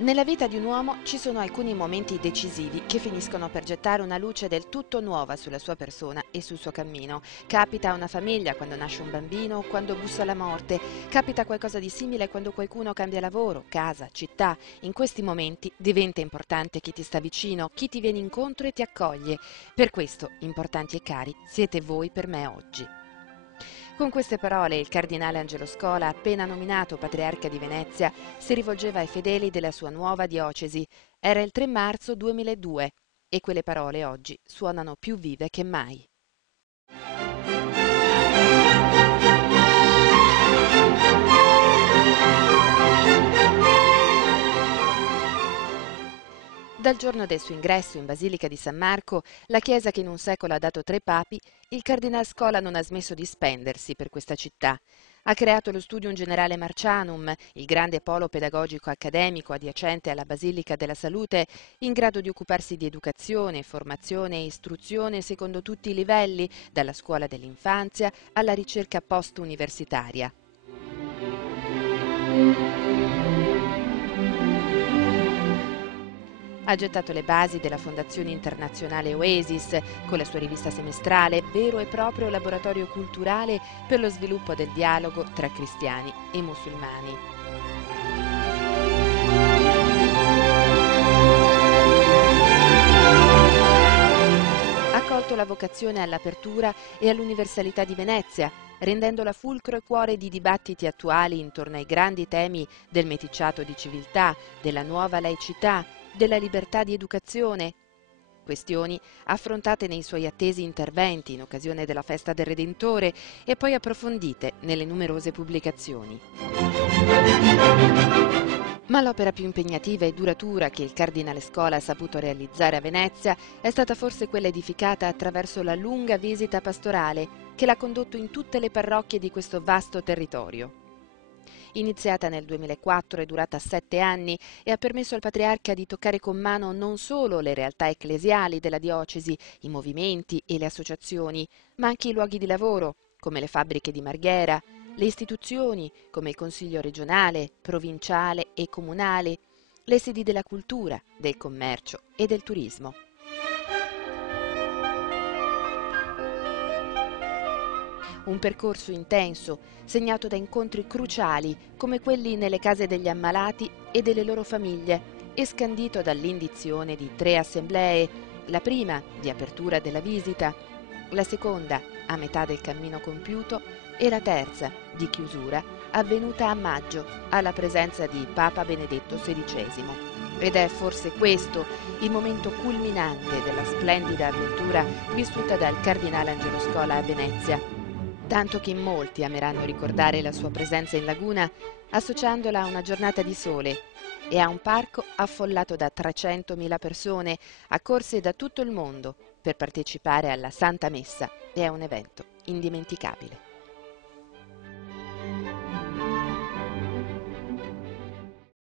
Nella vita di un uomo ci sono alcuni momenti decisivi che finiscono per gettare una luce del tutto nuova sulla sua persona e sul suo cammino. Capita a una famiglia quando nasce un bambino o quando bussa la morte. Capita qualcosa di simile quando qualcuno cambia lavoro, casa, città. In questi momenti diventa importante chi ti sta vicino, chi ti viene incontro e ti accoglie. Per questo, importanti e cari, siete voi per me oggi. Con queste parole il cardinale Angelo Scola, appena nominato patriarca di Venezia, si rivolgeva ai fedeli della sua nuova diocesi. Era il 3 marzo 2002 e quelle parole oggi suonano più vive che mai. Dal giorno del suo ingresso in Basilica di San Marco, la chiesa che in un secolo ha dato 3 papi, il cardinal Scola non ha smesso di spendersi per questa città. Ha creato lo Studium Generale Marcianum, il grande polo pedagogico accademico adiacente alla Basilica della Salute, in grado di occuparsi di educazione, formazione e istruzione secondo tutti i livelli, dalla scuola dell'infanzia alla ricerca post-universitaria. Ha gettato le basi della Fondazione Internazionale Oasis, con la sua rivista semestrale, vero e proprio laboratorio culturale per lo sviluppo del dialogo tra cristiani e musulmani. Ha colto la vocazione all'apertura e all'universalità di Venezia, rendendola fulcro e cuore di dibattiti attuali intorno ai grandi temi del meticciato di civiltà, della nuova laicità, della libertà di educazione, questioni affrontate nei suoi attesi interventi in occasione della Festa del Redentore e poi approfondite nelle numerose pubblicazioni. Ma l'opera più impegnativa e duratura che il cardinale Scola ha saputo realizzare a Venezia è stata forse quella edificata attraverso la lunga visita pastorale che l'ha condotto in tutte le parrocchie di questo vasto territorio. Iniziata nel 2004 e durata 7 anni e ha permesso al patriarca di toccare con mano non solo le realtà ecclesiali della diocesi, i movimenti e le associazioni, ma anche i luoghi di lavoro, come le fabbriche di Marghera, le istituzioni, come il Consiglio regionale, provinciale e comunale, le sedi della cultura, del commercio e del turismo. Un percorso intenso, segnato da incontri cruciali come quelli nelle case degli ammalati e delle loro famiglie e scandito dall'indizione di 3 assemblee, la prima di apertura della visita, la seconda a metà del cammino compiuto e la terza di chiusura avvenuta a maggio alla presenza di Papa Benedetto XVI. Ed è forse questo il momento culminante della splendida avventura vissuta dal cardinale Angelo Scola a Venezia, tanto che in molti ameranno ricordare la sua presenza in laguna associandola a una giornata di sole e a un parco affollato da 300.000 persone accorse da tutto il mondo per partecipare alla Santa Messa e a un evento indimenticabile.